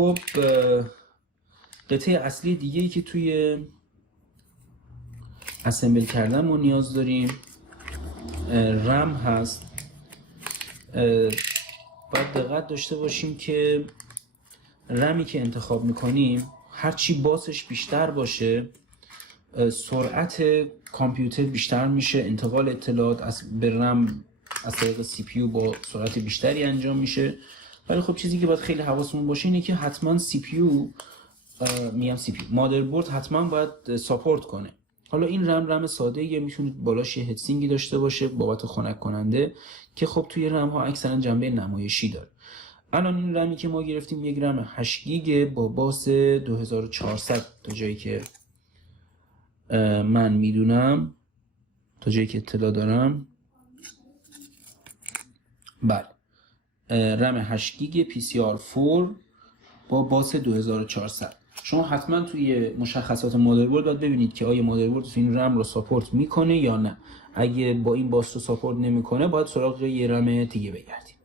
خب قطعه اصلی دیگه ای که توی اسمبل کردن ما نیاز داریم رم هست. باید دقت داشته باشیم که رمی که انتخاب میکنیم هرچی باسش بیشتر باشه سرعت کامپیوتر بیشتر میشه، انتقال اطلاعات به رم از طریق سی پی یو با سرعت بیشتری انجام میشه. ولی خب چیزی که باید خیلی حواسمون باشه اینه که حتما سی پی یو مادربرد حتما باید ساپورت کنه. حالا این رم ساده یه میتونید بالاش یه هدسینگی داشته باشه بابت خنک کننده که خب توی رم ها اکثرا جنبه نمایشی داره. الان این رمی که ما گرفتیم یک رم 8 گیگ با باس 2400 تا جایی که من میدونم، تا جایی که اطلاع دارم. بله، رم 8 گیگ PCR4 با باس 2400. شما حتما توی مشخصات مادربرد باید ببینید که آیا مادربرد این رم رو ساپورت میکنه یا نه. اگه با این باس رو ساپورت نمیکنه باید سراغ یه رم دیگه بگردید.